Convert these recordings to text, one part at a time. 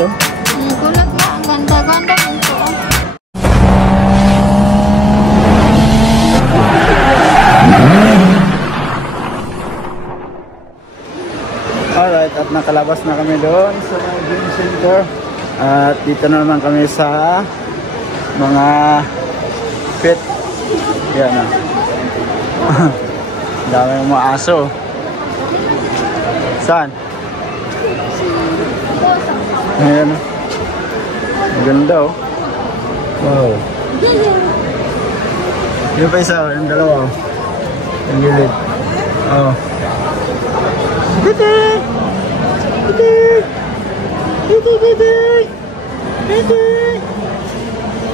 oh. Kulot nga. Ang ganda-ganda nito. Alright, at nakalabas na kami doon sa gym center. At dito na naman kami sa mga pet. Yan na. Dami yung mga aso. Saan? Ayan. Maganda oh. Wow. Yung pa isa, yung dalawa oh. Yung gilid. Oh. Titi! Titi! Titi! Titi! Titi!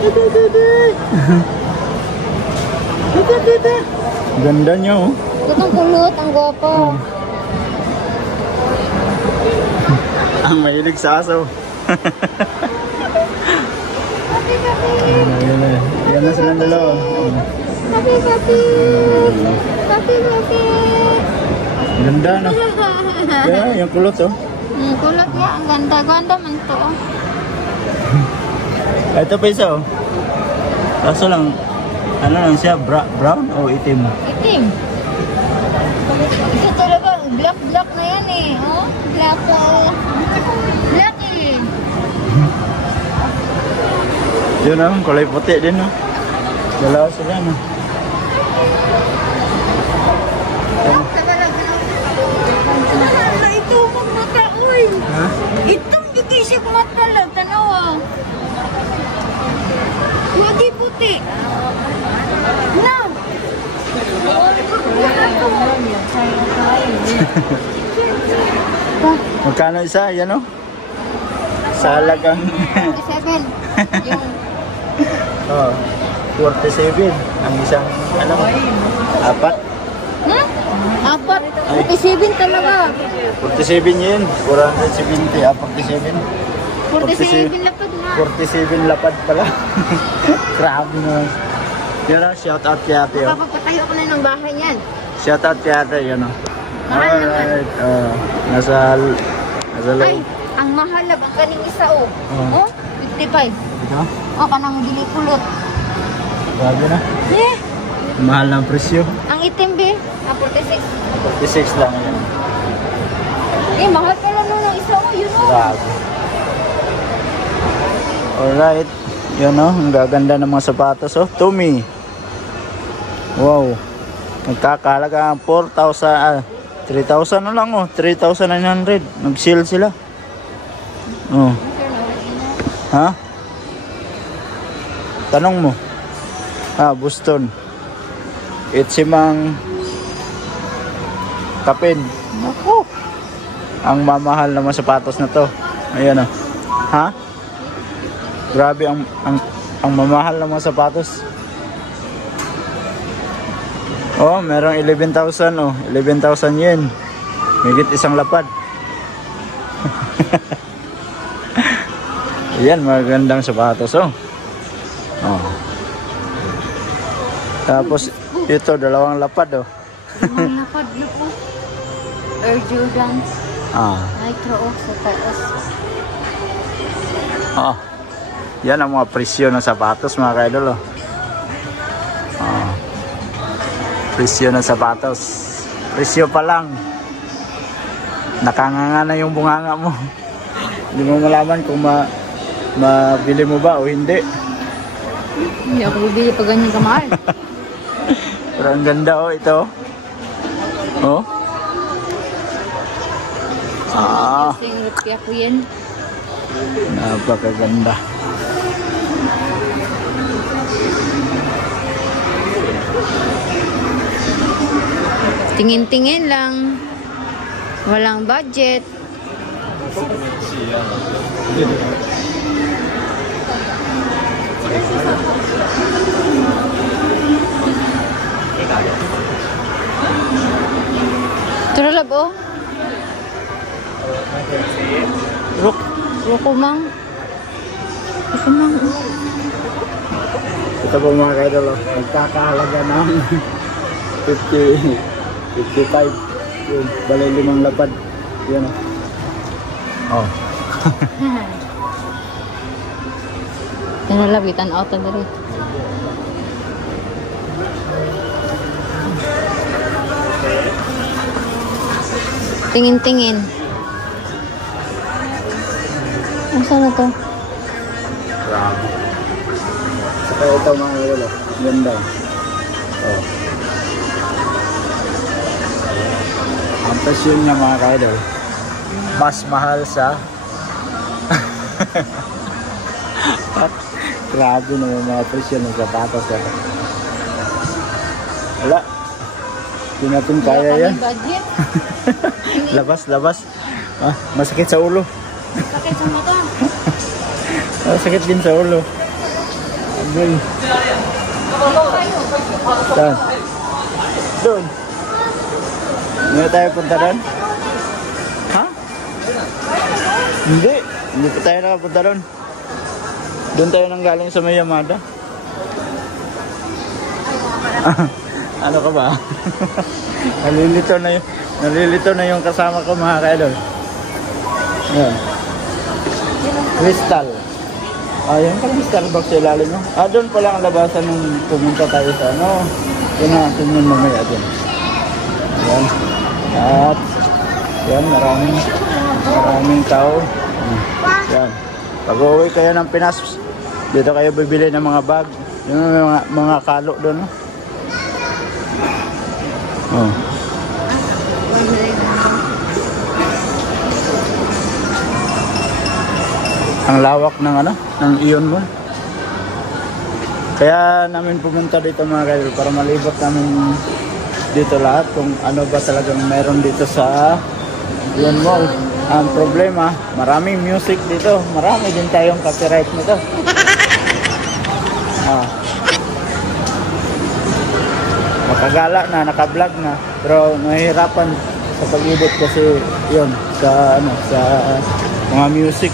Titi! Titi! Titi! Ganda niya oh. Itong kulot. Ang gwapo. Ang mahilig sa aso. Yan na silang dalawa. Papi! Ganda no? Yeah, yung kulot oh. Kulot nga. Ang ganda-ganda man to. Ito pa isa oh. Kaso lang, ano lang siya, brown o itim? Itim. Ito talaga, black na yan eh. Oh, black oh. Black eh. Yun oh, kulay puti din oh. Dalawa sila no. Ito, magmata, uy. Ha? Itong bigay mata lang, tanawa. Wagi puti. No. Magkano isa? Yan oh. Sa halagang 47. oh, 47. Ang isang, ano, apat. Hmm? Apat. 47 talaga. 47 yun. 470, 47. 47 lapad nga. 47 lapad pala. Grabe naman. Yan o, shout out kay ate o. Papapatayo ko na ng bahay niyan. Shout out kay ate, yan o. Mahal naman. Nasa Ay, loob. ang mahal na ang kaning isa oh. Oh. Oh, 55. Ito? Oh, kanang dili kulot. Grabe na. Eh, Mahal ng presyo. ang itim be. 46. 46 lang yan. Eh, mahal pala nung isa oh, yun oh. Grabe. Alright. Yan o, ang gaganda ng mga sapatos o. Tumi. Wow. Nagkakahalaga ang 3,000 na lang o. 3,900. Nag-sale sila. Oh. Ha? Tanong mo. Boston. Itsimang Kapin. Naku. Ang mamahal na mga sapatos na to. Ayan o. Ha? Grabe ang mamahal ng mga sapatos. Oh, merong 11,000 oh. 11,000 yen. Higit isang lapad. Yan, magandang sapatos oh. Oh. Tapos ito, dalawang lapad oh. Dalawang lapad na po. Air Jordans. Nitro oh, sa taas. Oh. Yan ang mga presyo ng sapatos mga kaidol oh. Presyo ng sapatos. Presyo pa lang. Nakanganga na yung bunganga mo. Hindi mo malaman kung mabili mo ba o hindi. Hindi ako bibili pa ganyan kamahal. Pero ang ganda oh ito. Oh. Sing rupiah ko yan. Napakaganda. Tingin-tingin lang. Walang budget. Turalab oh. Rukumang. Ito po mga kaidol oh. Nagkakahalaga ng 55. Yun, balay 5 lapad. Yan oh. Tinalabitan ako ta diri. Tingin-tingin. Asa na to? Grabe. Saka ito mga ulo. Ganda. Oh. Ang presyon niya mga ka-idol, mas mahal sa grabe naman mga presyon ng sapatos. Wala. Hindi natin kaya yan. Budget. Labas. Ah, masakit sa ulo. Sakit sa mata. Masakit din sa ulo. Agoy. Saan? Doon. Hindi tayo punta doon? Ha? Hindi pa tayo nakapunta doon. Doon tayo nang galing sa may Yamada. Ano ka ba? Nalilito na yung kasama ko mga ka-idol. Yan. Crystal. Yan pala yung Starbucks sa ilalim mo. Doon pala ang labasan nung pumunta tayo sa ano. Yan natin yun mamaya din. Yan. At yan, maraming tao. Yan. Pag-uwi kayo ng Pinas, dito kayo bibili ng mga bag. Yung mga kalo doon. Oh. Ang lawak ng ng Ion Mall. Kaya namin pumunta dito mga kaidol para malibot namin dito lahat kung ano ba talagang meron dito sa Ion Mall. Ang problema, maraming music dito. Marami din tayong copyright nito. Makagala na, naka-vlog na, pero nahihirapan sa pag-ibot kasi yun sa sa mga music.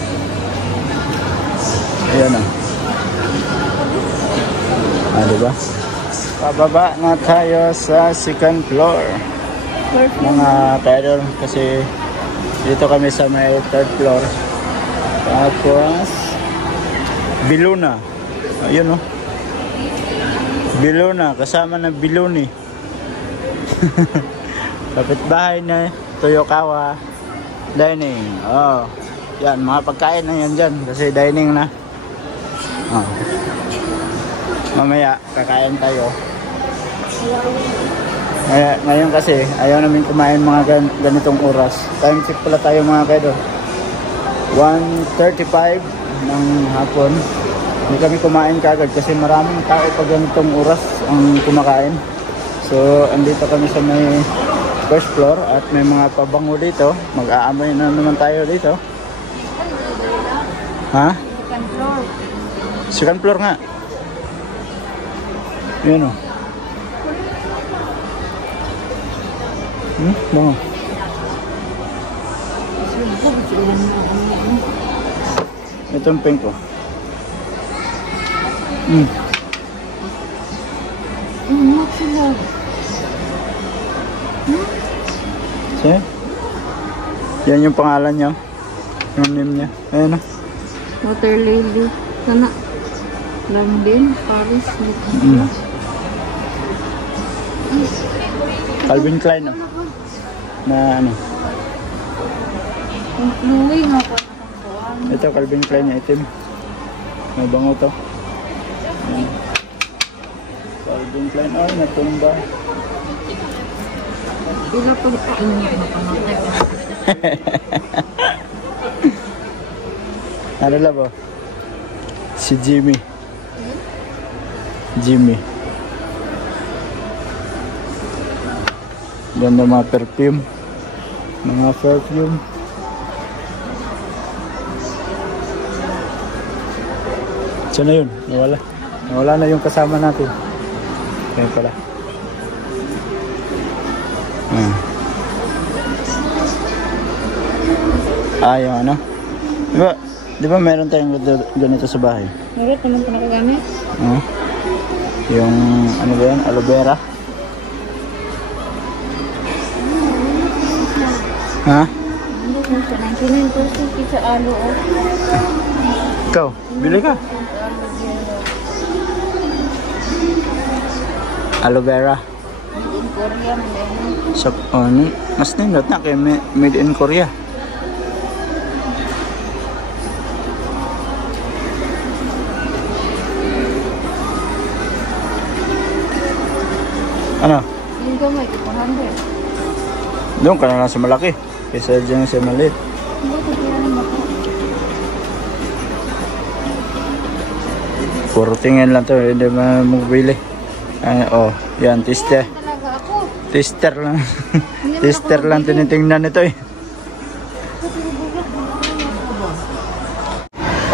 Ayan diba? Pababa na tayo sa second floor mga kaidol kasi dito kami sa may third floor. Tapos Biluna. Ayun Biluna, kasama ng Biluni. Kapitbahay na Toyokawa Dining. Yan, mga pagkain na yan dyan kasi dining na. Mamaya kakain tayo. Ngayon kasi ayaw namin kumain mga ganitong oras. Time check pala tayo mga kaidol. 1:35 ng hapon. Hindi kami kumain kagad kasi maraming tao pag ganitong oras ang kumakain. So andito kami sa may first floor at may mga pabango dito. Mag-aamoy na naman tayo dito. Ha? Second floor. Second floor nga. Yun bango. Ito yung pink ko. Sila. See? Yan yung pangalan niya. Yung name niya. Ayan Water Lily. Sana. London, Paris. Calvin Klein na Louis nga po. Ito Calvin Klein na itim. May bango to. Calvin Klein. Natumba. Ila po pa mapamatay. Ano ba? Si Jimmy. Ganda mga perfume. Saan na yun? Nawala na yung kasama natin. Kaya pala. Yung Di ba meron tayong ganito sa bahay? Meron naman ito nakagamit? Yung ano ba yan? Aloe vera? Ha? 99% sa alo. Ikaw, bili ka. Aloe vera. In Korea, man. So, mas nindot na kay made in Korea. Ano? Yung gamay, 400. Doon ka na lang sa malaki. Kaysa dyan sa maliit. Hindi ko kaya naman ako. Puro tingin lang to. Hindi man mabili. Yan. Tester. Talaga ako. Tester lang. Hindi man Tester ako lang mabili. tinitingnan ito eh.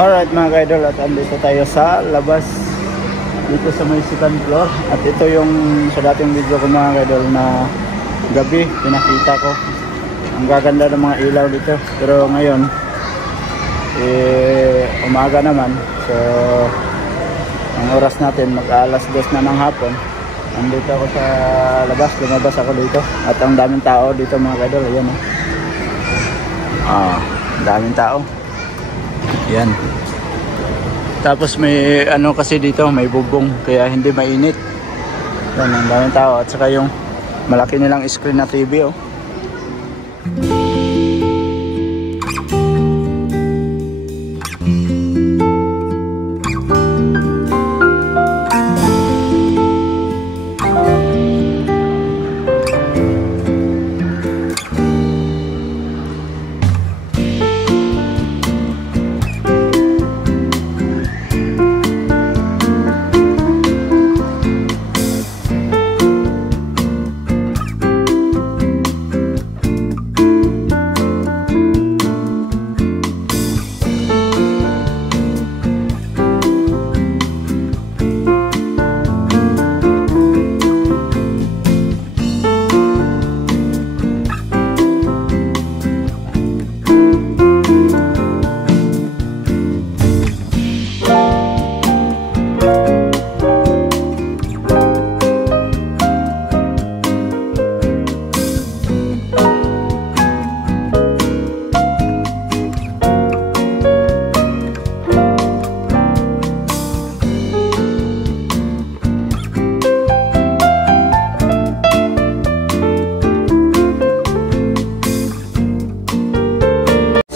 Alright mga ka-idol, at andito tayo sa labas dito sa may second floor. At ito yung sa dating video ko mga ka-idol na gabi pinakita ko. Ang gaganda ng mga ilaw dito. Pero ngayon umaga naman. So ang oras natin mag-alas 2 na ng hapon. Andito ako sa labas, lumabas ako dito. At ang daming tao dito mga ka-idol. Ayan daming tao. Yan. Tapos may ano kasi dito, may bubong kaya hindi mainit. Yan, ang daming tao at saka yung malaki nilang screen na TV oh.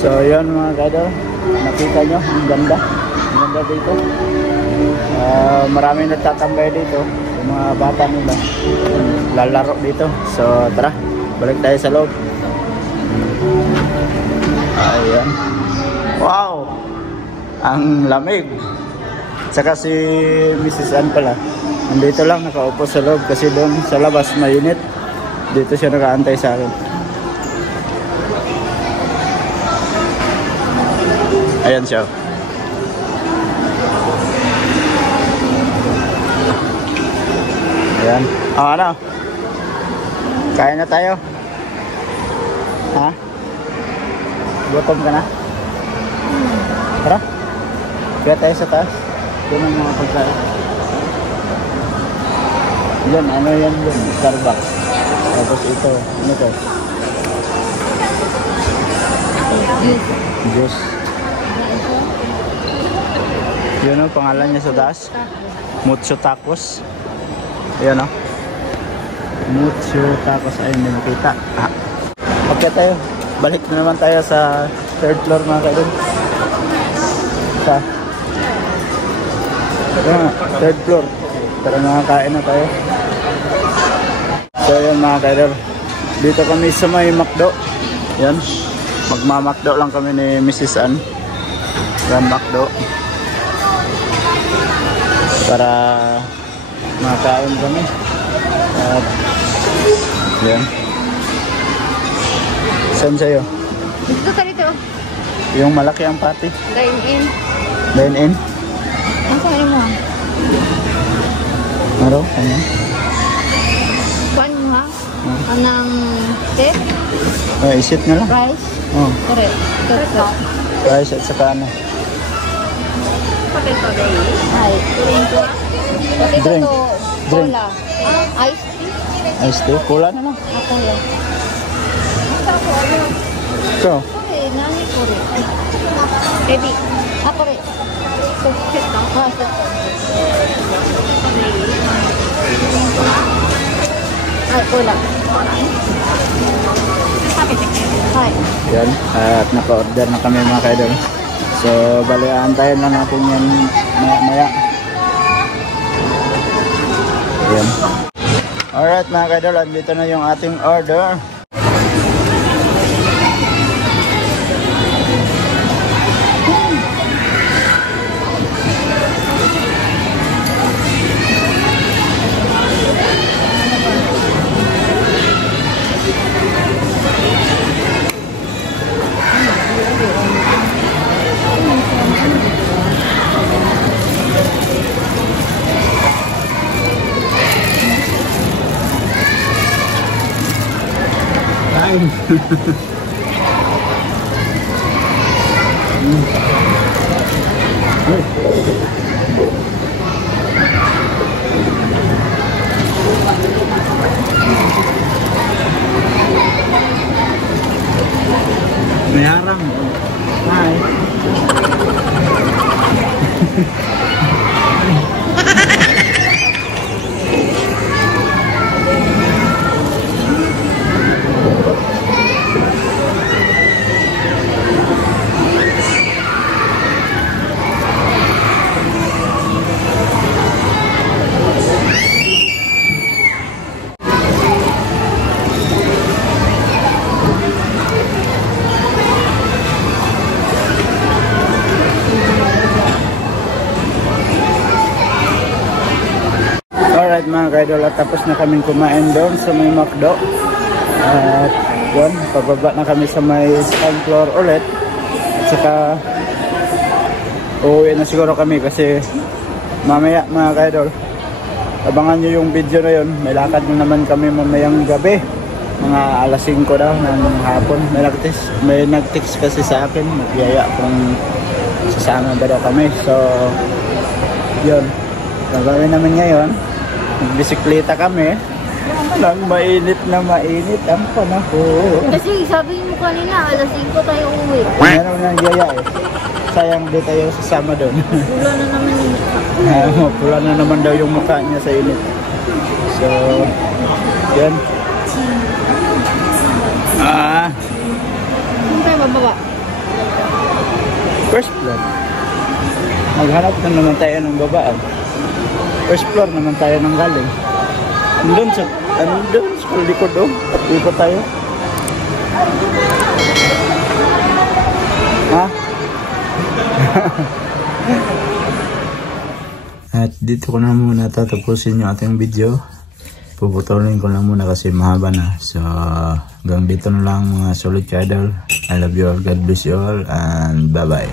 So yun mga ka-idol, nakita nyo, ang ganda dito. Maraming nagtatambay dito, yung mga bata nila lalaro dito. So tara, balik tayo sa loob. Ayan, wow, ang lamig. Saka si Mrs. Ann pala nandito lang nakaupo sa loob kasi doon sa labas mainit. Dito siya nakaantay sa akin. Ayan siya. Ayan. Ano? Kain na tayo. Ha? Gutom ka na? Tara. Kaya tayo sa taas. Doon ang mga pagkain. Yan, ano yan yun? Starbucks. Tapos ito. Ano to? Juice. Yun o, pangalan niya sa taas. Mucho Tacos. Ayan o. Mucho Tacos. Ayun, hindi makita. Okay tayo. Balik na naman tayo sa third floor mga kaidol. Sa third floor. Tara nakakain na tayo. So yun mga kaidol. Dito kami sa may McDo. Yan. Magma-McDo lang kami ni Mrs. Ann. Grand McDo. Para makain kami. At yan. Saan sa'yo? Dito ka dito. Yung malaki ang pati. Dine-in. Dine-in? Ang kain mo? Ano? Ano? Kuan mo ha? Anang tip? Isit na lang. Rice? Correct. Correct. Rice at saka ano? Potato day. Ay, drink ko. Potato Drink. to cola. Ice tea? Ice tea? Cola na lang. Cola. So, Kore, nani kore? Baby. Kore. Ay, ulam. Ay. Yan, at naka-order na kami mga kaidol. So, bali, aantayin lang natin yan maya. Yan. Alright mga kaidol, andito na yung ating order. May harang. Hi. Alright mga kaidol, at tapos na kami kumain doon sa may McDo. At yun, pababa na kami sa may second floor ulit. At saka uuwi na siguro kami kasi mamaya mga kaidol, abangan nyo yung video na yun. May lakad na naman kami mamayang gabi, mga alas 5 daw ng hapon. May nag-text kasi sa akin, magyaya kung sasama ba daw kami. So yun, gagawin namin ngayon. Bisikleta kami. Lang mainit na mainit ang panahon. Kasi sabi mo kanina, alas 5 tayo uwi. Meron nang yaya eh. Sayang di tayo sasama doon. Pula na naman yung mukha. Pula na naman daw yung mukha niya sa init. So, yan. Saan tayo bababa? First floor. Maghanap na naman tayo ng babaan. First floor naman tayo ng galing. Andun sa likod o. Ikot tayo. Ha? At dito ko na muna tatapusin yung ating video. Puputulin ko lang muna kasi mahaba na. So hanggang dito na lang mga solid idol. I love you all. God bless you all. And bye bye.